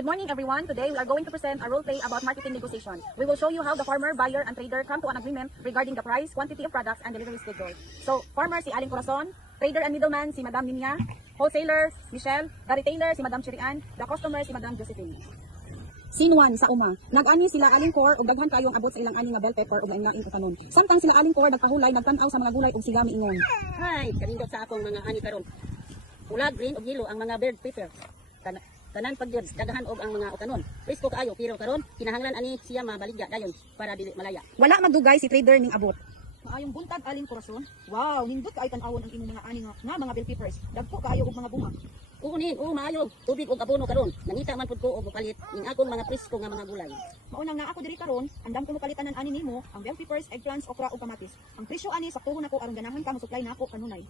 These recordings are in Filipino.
Good morning, everyone. Today, we are going to present a role play about marketing negotiation. We will show you how the farmer, buyer, and trader come to an agreement regarding the price, quantity of products, and delivery schedule. So, farmer si Aling Corazon, trader and middleman si Madam Ninya, wholesaler, Michelle, the retailer si Madam Chirian, the customer si Madam Josephine. Scene 1 sa uma. Nag-ani sila Aling Cor ug daghan kayong abot sa ilang ani nga bell pepper ug lain-lain utanon. Samtang sila Aling Cor nagkahulay nagtan-aw sa mga gulay ug siga miingon. Hi, kanindot sa akong mga ani karon. Ulag, green ug yellow ang mga bird pepper. Tanan pagyud dagahan og ang mga utanon. Presko kaayo pero karon kinahanglan ani siya mabaligya dayon para dili malaya. Wala magdugay si trader ning abot. Maayong buntag Aling Corazon. Wow, nindot kaayo tan-awon ang imong mga ani nga mga bell peppers. Dagko kaayo og mga bunga. Kunin, maayo, tubig og abono karon. Nangita man pud ko og mupalit ning akong mga presko nga mga gulay. Mauna nga ako diri karon, andam ko mapalitanan ani nimo ang bell peppers, eggplants, okra ug kamatis. Ang presyo ani saktuhon nako aron ganahan ka mo-supply nako kanunay.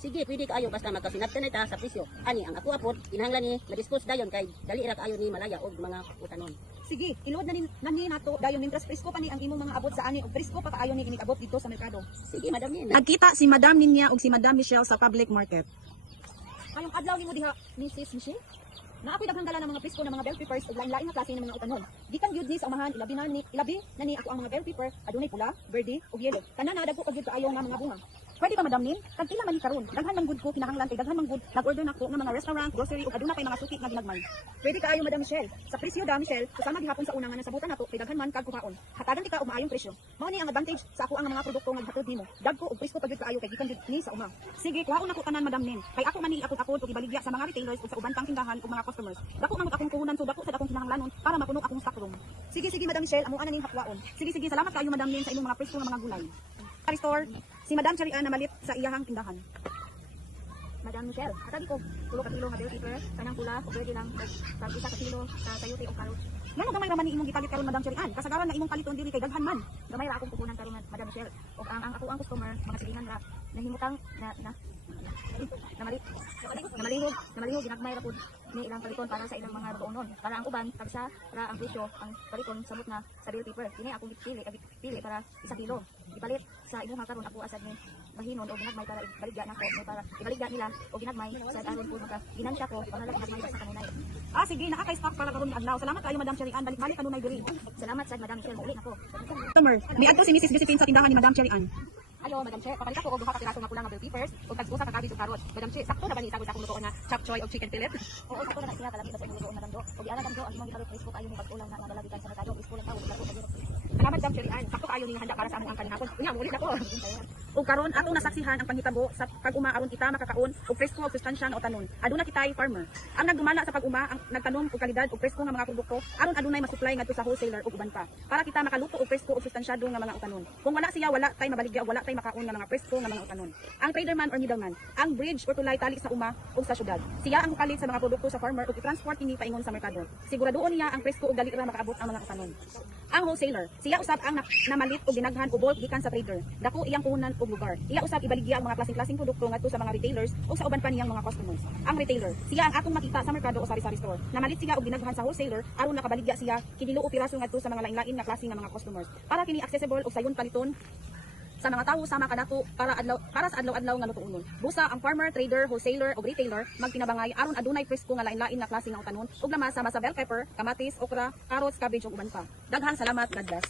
Sige, pwede kaayo basta magkasinabtan ta sa presyo. Ani ang ako apod, kinahanglan ni ma-discuss dayon kay dali ra kaayo ni malaya og mga utanon. Sige, iluod na ni nato dayon mintras presko pa ni ang imong mga abot sa ani ug presko pa kaayo ni inig-abot dito sa merkado. Sige, Madam Nina. Nagkita si Madam Ninya ug si Madam Michelle sa public market. Kayong adlaw nimo diha, Mrs. Michelle? Na ako'y daghang dala ng mga presko ng mga bell peppers ug lain-lain nga klase ng mga utanon. Gikan gyud ni sa umahan ilabi na ni ako ang mga bell pepper adunay pula, verde ug yellow. Tanan na dagko kagyud kaayo nga mga bunga. Pwede ba Madam Nin? Tagpila man ni karon. Daghan man gud ko kinahanglan kay daghan man gud nag-order nako nga mga restaurant, grocery ug aduna kay mga suki nga ginagmay. Pwede kaayo Madam Michelle. Sa presyo da Michelle, kasama gihapon sa una nga nasabutan nato kay daghan man kag kuhaon. Hatagan tika og maayong presyo. Mao ni ang advantage sa ako ang mga produkto nga gihatod nimo. Dagko og presko pagyud kaayo kay gikan gyud ni sa uma. Sige, kuhaon nako tanan Madam Nin. Kay ako man ni akod ug ibaligya sa mga retailers ug sa uban pang tindahan ug mga customers. Dako man akong kuhunan so dako sa akong kinahanglanon para mapuno akong stock room. Sige Madam Michelle, amo ana ning hapwaon. Sige, salamat kaayo Madam Nin sa imong mga presko nga mga gulay. Store si Madam Charian na malit sa iyahang tindahan. Madam Michelle, atabi ko tulo ka kilo nga bell pepper, kanang pula ug verde lang tag isa ka kilo sa sayote ug karot. Ngano gamay ra man ni imong gipalit karon Madam Charian? Kasagaran na imong paliton diri kay daghan man. Gamay ra akong kukunan karon Madam Michelle. Ug ang ako ang customer mga silingan ra nahimutang namalihog ginagmay ra pud ni ilang paliton para sa ilang mga baonon. Para ang uban tagsa ra ang presyo ang paliton samot na sa bell pepper. Kini akong pili para isa kilo. Ipalit sa imuha karon ako asad ni bahinon o ginagmay para ibaligya nako para ibaligya nila o ginagmay sa aron po maka ginansya ko pangalan ginagmay sa kanunay. Sige, naka-stock para karon ni adlaw. Salamat kayo Madam Cherian, balik-balik kanunay diri. Salamat sa Madam Michelle, mauli nako. Customer, miadto si Mrs. Josephine sa tindahan ni Madam Cherian. Ayo, Madam Che, papalit ako og duha ka piraso nga pula nga bell peppers ug tag-usa ka cabbage ug karot. Madam Che, sakto na ba ni isagol sa akong lutoon nga chop choy ug chicken fillet? Oo, sakto na siya kalami sa imong lutoon Madam Jo. Ug iala Madam Jo, ang imong gipalit Facebook ayo ni pag-ulang na nabalagitan sa merkado, Facebook lang tawo ug salamat Madam Cherian. Sakto kayo ni handa para sa among ang kanihapon. Unya, muli nako. Ug karon atong nasaksihan ang panghitabo sa pag-uma aron kita makakaon og presko ug sustansya nga utanon. Aduna kitay farmer. Ang nagdumala sa pag-uma ang nagtanom og kalidad ug presko nga mga produkto aron adunay masupply ngadto sa wholesaler ug uban pa. Para kita makaluto og presko ug sustansyado nga mga utanon. Kung wala siya, wala tay mabaligya ug wala tay makaon nga mga presko nga mga utanon. Ang traderman or middleman, ang bridge or tulay tali sa uma ug sa syudad. Siya ang mukalit sa mga produkto sa farmer ug i-transport kini paingon sa merkado. Siguraduon niya ang presko ug dali ra makaabot ang mga utanon. Ang wholesaler, siya usab ang namalit og ginaghan o bulk gikan sa trader. Dako iyang puhunan og lugar. Iya usab ibaligya ang mga klaseng produkto ngadto sa mga retailers o sa uban pa niyang mga customers. Ang retailer, siya ang atong makita sa merkado o sari-sari store. Namalit siya og ginaghan sa wholesaler aron nakabaligya siya kini o piraso ngadto sa mga lain-lain nga klase nga mga customers. Para kini accessible og sayon paliton sa mga tawo sama kanato para sa adlaw-adlaw nga lutuonon. Busa ang farmer, trader, wholesaler ug retailer magtinabangay aron adunay presko nga lain-lain nga klase nga utanon ug lamas sama sa bell pepper, kamatis, okra, carrots, cabbage ug uban pa. Daghang salamat, God bless.